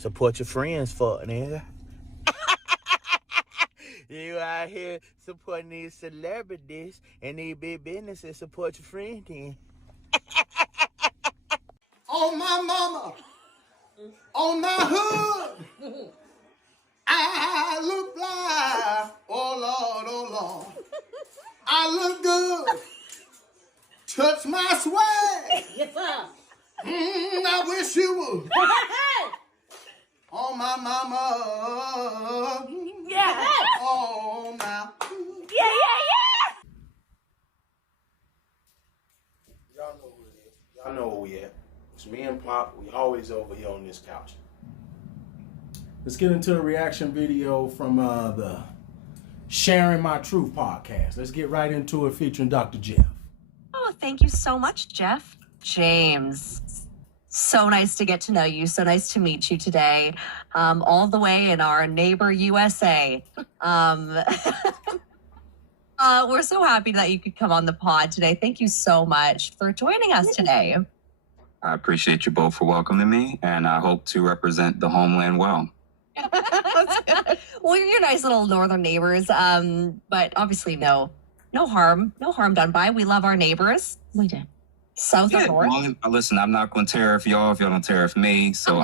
Support your friends, fuck nigga. You out here supporting these celebrities and these big businesses. Support your friends then. On my mama, on my hood, I look fly. Oh Lord, I look good. Touch my swag. Yes, sir. I wish you would. On my mama. Yeah. On my. Yeah. Y'all know who it is. Y'all know where we at. It's me and Pop. We always over here on this couch. Let's get into the reaction video from the Sharing My Truth podcast. Let's get right into it, featuring Dr. Jeff. Oh, thank you so much, Jeff. James, so nice to get to know you. So nice to meet you today, all the way in our neighbor USA. We're so happy that you could come on the pod today. Thank you so much for joining us today. I appreciate you both for welcoming me, and I hope to represent the homeland well. Well, you're nice little northern neighbors, but obviously no harm done by. We love our neighbors. We do. South or north. Well, listen, I'm not going to tariff y'all if y'all don't tariff me. So,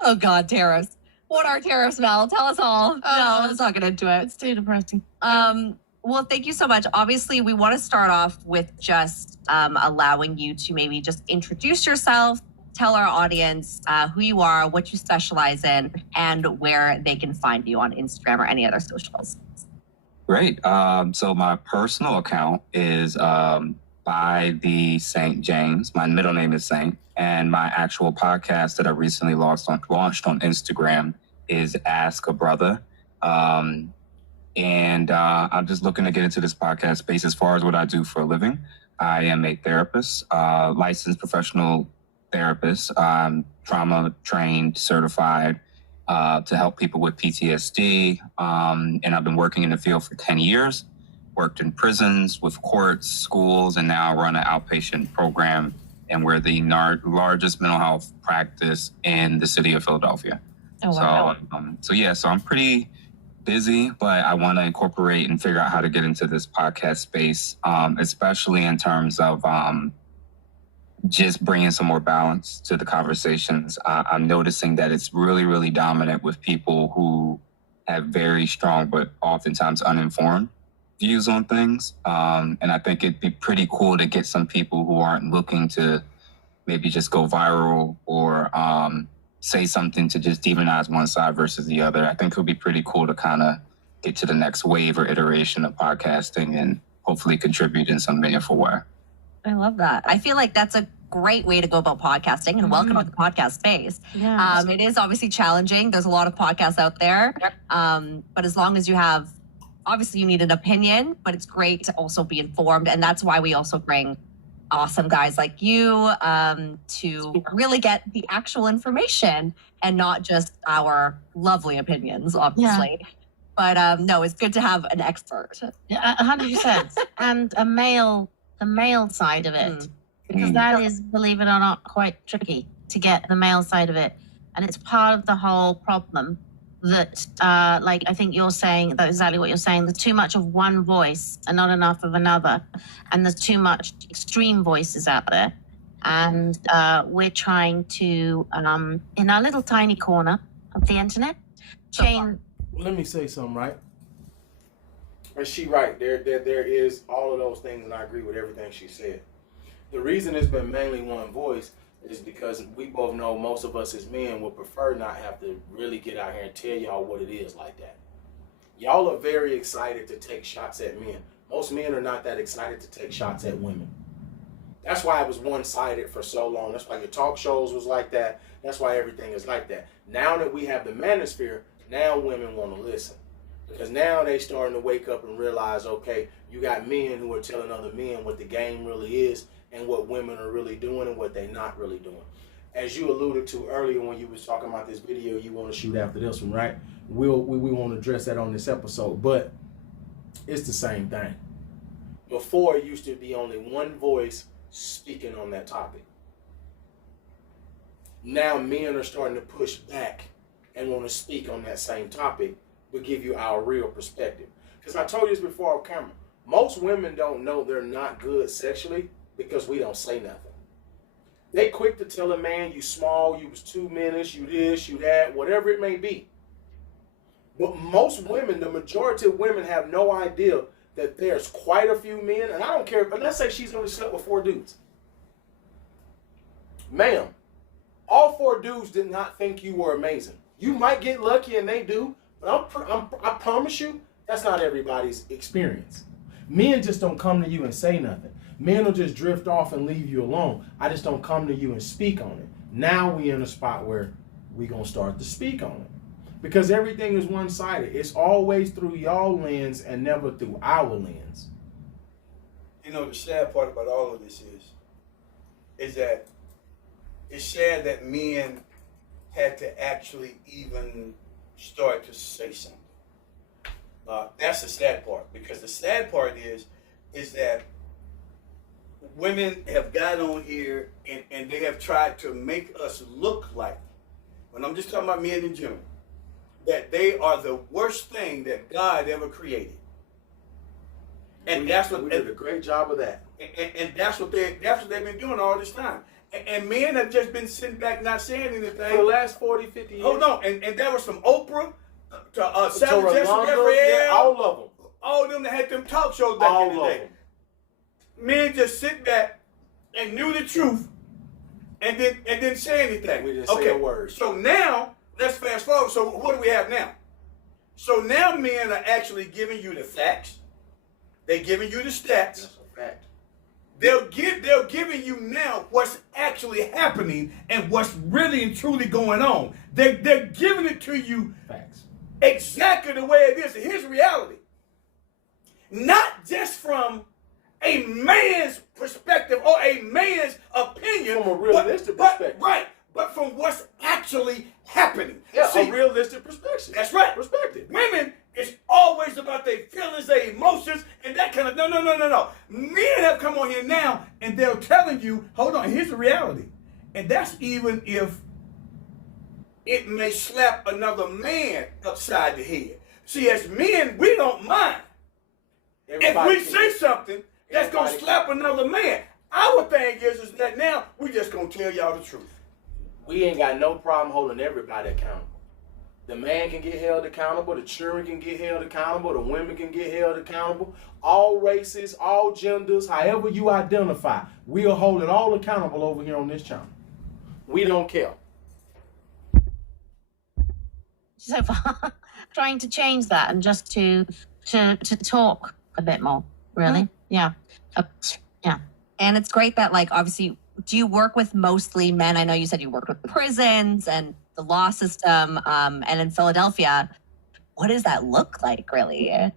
Oh God, tariffs. What are tariffs, Mel? Tell us all. No, let's not get into it. It's too depressing. Well, thank you so much. Obviously, we want to start off with just allowing you to maybe just introduce yourself, tell our audience who you are, what you specialize in, and where they can find you on Instagram or any other socials. great. So my personal account is by the St. James. My middle name is Saint, and my actual podcast that I recently launched on Instagram is Ask a Brother. And I'm just looking to get into this podcast space as far as what I do for a living. I am a therapist, licensed professional therapist. I'm trauma trained, certified to help people with PTSD. And I've been working in the field for 10 years, worked in prisons, with courts, schools, and now I run an outpatient program. And we're the largest mental health practice in the city of Philadelphia. Oh, wow. So I'm pretty busy, but I want to incorporate and figure out how to get into this podcast space, especially in terms of just bringing some more balance to the conversations. I'm noticing that it's really, really dominant with people who have very strong, but oftentimes uninformed views on things. And I think it'd be pretty cool to get some people who aren't looking to maybe just go viral or say something to just demonize one side versus the other. I think it would be pretty cool to kind of get to the next wave or iteration of podcasting and hopefully contribute in some meaningful way. I love that. I feel like that's a great way to go about podcasting, and welcome to the podcast space. Yeah. It is obviously challenging. There's a lot of podcasts out there. But as long as you have, obviously you need an opinion, but it's great to also be informed. And that's why we also bring awesome guys like you to really get the actual information and not just our lovely opinions, obviously. But no, it's good to have an expert. Yeah, 100%. And the male side of it. Because that is, believe it or not, quite tricky to get the male side of it. And it's part of the whole problem that, like, I think you're saying, that's exactly what you're saying. There's too much of one voice and not enough of another. And there's too much extreme voices out there. And we're trying to, in our little tiny corner of the internet, change. Let me say something, right? And she right. There is all of those things, and I agree with everything she said. The reason it's been mainly one voice is because we both know most of us as men would prefer not have to really get out here and tell y'all what it is like that. Y'all are very excited to take shots at men. Most men are not that excited to take shots at women. That's why it was one-sided for so long. That's why your talk shows was like that. That's why everything is like that. Now that we have the manosphere, now women want to listen. Because now they starting to wake up and realize, okay, you got men who are telling other men what the game really is and what women are really doing and what they're not really doing. As you alluded to earlier when you was talking about this video you want to shoot after this one, right? We want to address that on this episode, but it's the same thing. Before, it used to be only one voice speaking on that topic. now men are starting to push back and want to speak on that same topic, but give you our real perspective. Because I told you this before off camera. Most women don't know they're not good sexually because we don't say nothing. They quick to tell a man, you small, you was 2 minutes, you this, you that, whatever it may be. But most women, the majority of women have no idea that there's quite a few men, and I don't care, but let's say she's only slept with 4 dudes. Ma'am, all 4 dudes did not think you were amazing. You might get lucky and they do, but I promise you, that's not everybody's experience. Men just don't come to you and say nothing. Men will just drift off and leave you alone. I just don't come to you and speak on it. Now we in a spot where we gonna start to speak on it. Because everything is one-sided. It's always through y'all lens and never through our lens. You know, the sad part about all of this is that it's sad that men had to actually even start to say something. That's the sad part, because the sad part is that women have got on here and they have tried to make us look like, and I'm just talking about men in general, that they are the worst thing that God ever created. And we did a great job of that. And that's what they've been doing all this time. And men have just been sitting back not saying anything. For the last 40, 50 years. Hold on. And that was from Oprah to Sarah Jessica Rolanda, Gabriel. yeah, all of them. All of them that had them talk shows back All in the of day. them. Men just sit back and knew the truth and didn't say anything. We didn't say a word. So now, let's fast forward. So what do we have now? So now men are actually giving you the facts. They're giving you the stats. That's a fact. They're giving you now what's actually happening and what's really and truly going on. They're giving it to you Facts. exactly the way it is. And here's reality. Not just from a man's perspective or a man's opinion. From a realistic perspective. Right. But from what's actually happening. Yeah, See, a realistic perspective. that's right. Perspective. Women, it's always about their feelings, their emotions, and that kind of, no. Men have come on here now, and they're telling you, hold on, here's the reality. And that's even if it may slap another man upside the head. See, as men, we don't mind. Everybody If we say something that's going to slap another man, our thing is that now we just going to tell y'all the truth. We ain't got no problem holding everybody accountable. The man can get held accountable, the children can get held accountable, the women can get held accountable. All races, all genders, however you identify, we'll hold it all accountable over here on this channel. We don't care. So far, trying to change that and just to talk a bit more, really. Yeah. Yeah. And it's great that, like, obviously, do you work with mostly men? I know you said you worked with prisons and the law system, and in Philadelphia. What does that look like, really?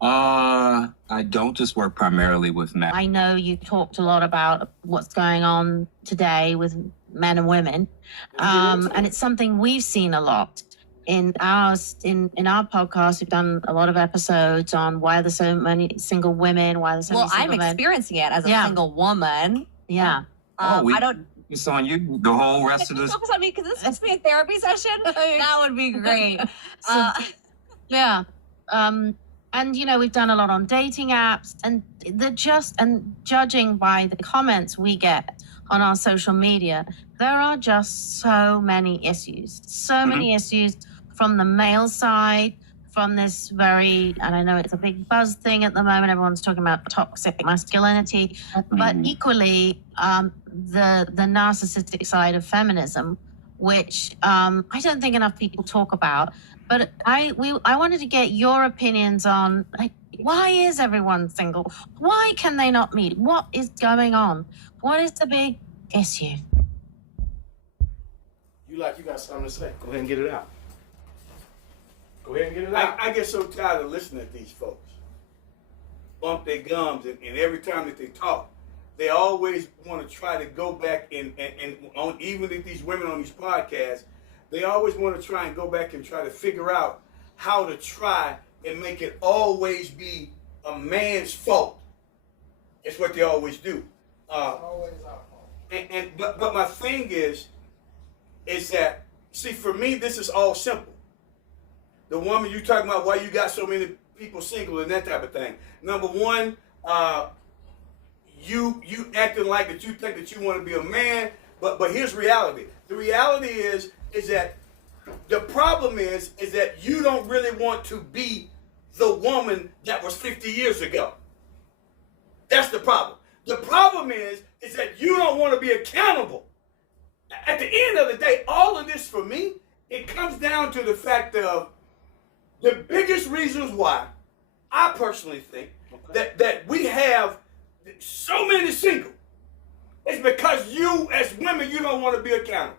I don't just work primarily with men. I know you talked a lot about what's going on today with men and women, and it's something we've seen a lot in our podcast. We've done a lot of episodes on why there's so many single women, why there's so many single I'm men. experiencing it as a single woman. Yeah. I don't. It's on you. The whole rest of this. Focus on me because this must be a therapy session. That would be great. Yeah. And you know, we've done a lot on dating apps, and judging by the comments we get on our social media, there are just so many issues. So many issues from the male side, from this very, and I know it's a big buzz thing at the moment, everyone's talking about toxic masculinity, but equally the narcissistic side of feminism, which I don't think enough people talk about. But I wanted to get your opinions on, like, why is everyone single? Why can they not meet? What is going on? What is the big issue? You got something to say. Go ahead and get it out. Go ahead and get it out. I get so tired of listening to these folks bump their gums, and every time that they talk, they always want to try to go back and on, even if these women on these podcasts, they always want to try and go back and try to figure out how to try and make it always be a man's fault. It's what they always do. Always our fault. But my thing is, is that, see, for me, this is all simple. The woman you talking about, why you got so many people single and that type of thing. Number one, you acting like that you think that you want to be a man, but here's reality. The reality is that the problem is that you don't really want to be the woman that was 50 years ago. That's the problem. The problem is that you don't want to be accountable. At the end of the day, all of this for me, it comes down to the fact of the biggest reasons why I personally think that we have so many single is because you, as women, you don't want to be accountable.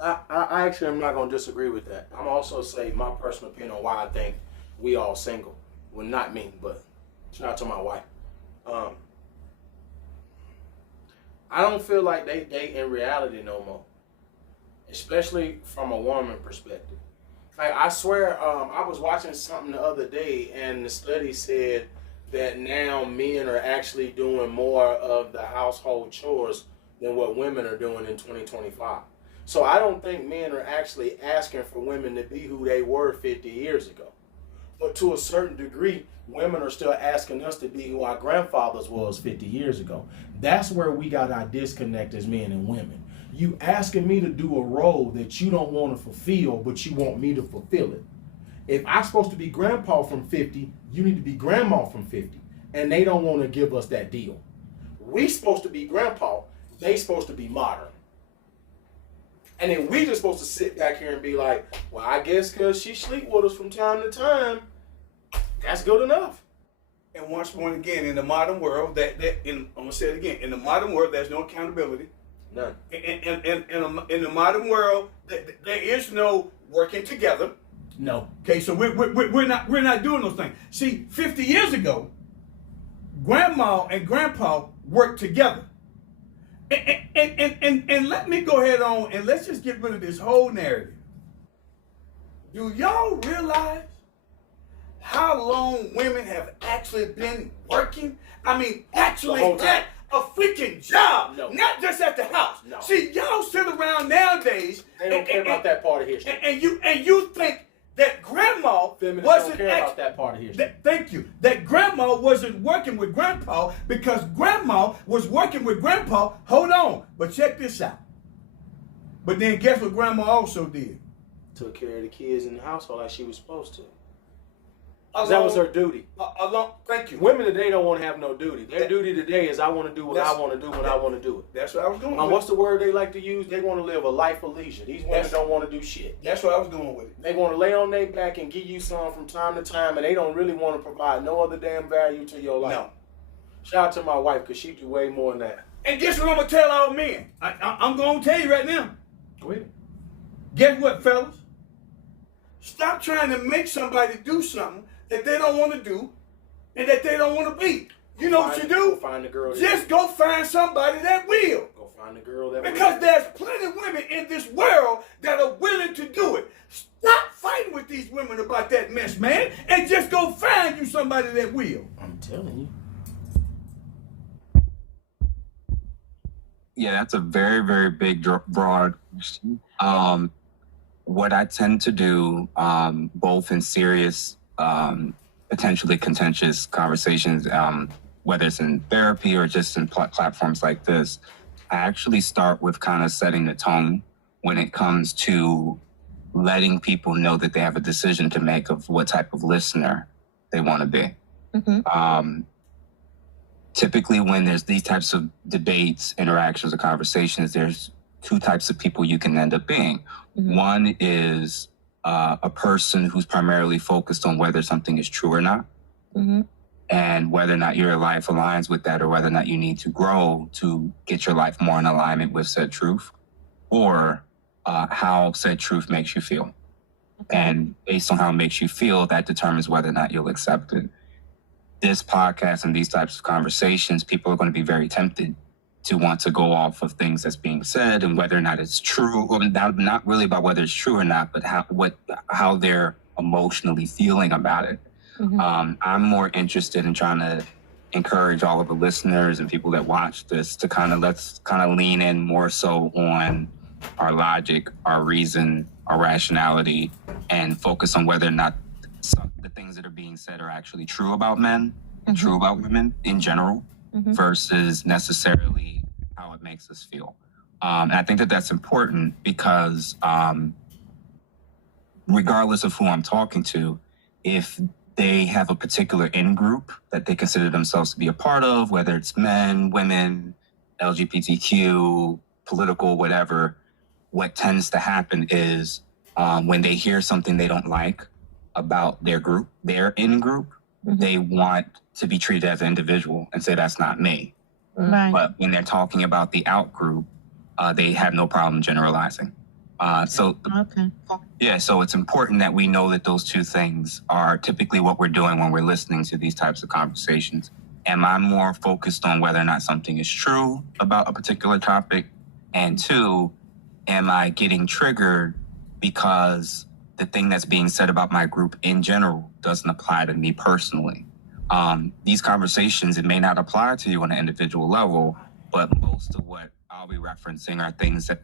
I actually am not going to disagree with that. I'm also say my personal opinion on why I think we all single. Well, not me, but shout out to my wife. I don't feel like they date in reality no more, especially from a woman perspective. Like, I swear, I was watching something the other day, and the study said that now men are actually doing more of the household chores than what women are doing in 2025. So I don't think men are actually asking for women to be who they were 50 years ago. But to a certain degree, women are still asking us to be who our grandfathers was 50 years ago. That's where we got our disconnect as men and women. You asking me to do a role that you don't want to fulfill, but you want me to fulfill it. If I'm supposed to be grandpa from 50, you need to be grandma from 50. And they don't want to give us that deal. We supposed to be grandpa, they supposed to be modern. And then we just supposed to sit back here and be like, well, I guess because she sleep with us from time to time, that's good enough. And once more again, in the modern world, I'm going to say it again, in the modern world, there's no accountability. None. In the modern world, there is no working together. No. Okay, so we're not doing those things. See, 50 years ago, grandma and grandpa worked together. And let me go ahead on and let's just get rid of this whole narrative. Do y'all realize how long women have actually been working? I mean, actually at a freaking job, not just at the house. No. See, y'all sit around nowadays. They don't care about that part of history. And you think that grandma Feminists wasn't don't care about that part of history. thank you. That grandma wasn't working with grandpa because grandma was working with grandpa. Hold on, but check this out. But then guess what grandma also did? Took care of the kids in the household like she was supposed to. That was her duty. Thank you. Women today don't want to have no duty. Their duty today is I want to do what I want to do when I want to do it. That's what I was going Now, with. what's the word they like to use? They want to live a life of leisure. These women don't want to do shit. That's what I was going with. They want to lay on their back and give you some from time to time, and they don't really want to provide no other damn value to your life. No. Shout out to my wife, because she do way more than that. And guess what I'm going to tell all men? I'm going to tell you right now. Go ahead. Guess what, fellas? Stop trying to make somebody do something that they don't want to do and that they don't want to be. You know what you do? Go find the girl. Just go find somebody that will. Go find the girl that Because will. there's plenty of women in this world that are willing to do it. Stop fighting with these women about that mess, man, and just go find you somebody that will. I'm telling you. Yeah, that's a very, very big, broad question. What I tend to do, both in serious, potentially contentious conversations, whether it's in therapy or just in platforms like this, I actually start with kind of setting the tone when it comes to letting people know that they have a decision to make of what type of listener they want to be. Mm-hmm. Typically, when there's these types of debates, interactions, or conversations, there's two types of people you can end up being. Mm-hmm. One is a person who's primarily focused on whether something is true or not, mm-hmm. and whether or not your life aligns with that, or whether or not you need to grow to get your life more in alignment with said truth, or how said truth makes you feel. Okay. And based on how it makes you feel, that determines whether or not you'll accept it. This podcast and these types of conversations, people are going to be very tempted to want to go off of things that's being said and whether or not it's true, or not really about whether it's true or not, but how they're emotionally feeling about it. Mm-hmm. I'm more interested in trying to encourage all of the listeners and people that watch this to let's lean in more so on our logic, our reason, our rationality, and focus on whether or not the things that are being said are actually true about men, true about women in general, versus necessarily how it makes us feel. And I think that that's important because regardless of who I'm talking to, if they have a particular in-group that they consider themselves to be a part of, whether it's men, women, LGBTQ, political, whatever, what tends to happen is when they hear something they don't like about their group, their in-group, they want to be treated as an individual and say, that's not me. Right. But when they're talking about the out-group, they have no problem generalizing. So it's important that we know that those two things are typically what we're doing when we're listening to these types of conversations. Am I more focused on whether or not something is true about a particular topic? And two, am I getting triggered because the thing that's being said about my group in general doesn't apply to me personally? These conversations, it may not apply to you on an individual level, but most of what I'll be referencing are things that